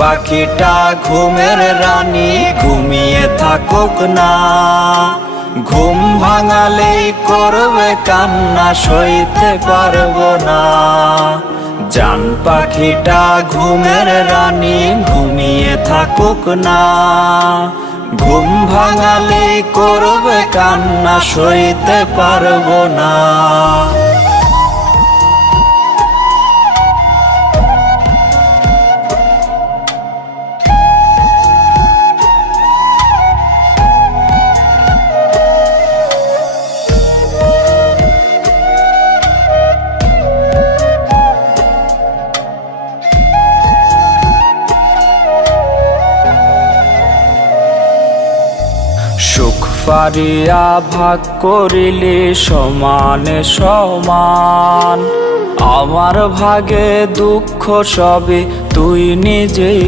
পাখিটা ঘুমের রানী ঘুমিয়ে থাকুক না, ঘুম ভাঙালেই করবে কান্না সইতে পারবো না। জান পাখিটা ঘুমের রানী ঘুমিয়ে থাকুক না, ঘুম ভাঙালেই করবে কান্না সইতে পারবো না। সুখ পারিয়া ভাগ করিলে সমানে সমান, আমার ভাগে দুঃখ সবে তুই নিজেই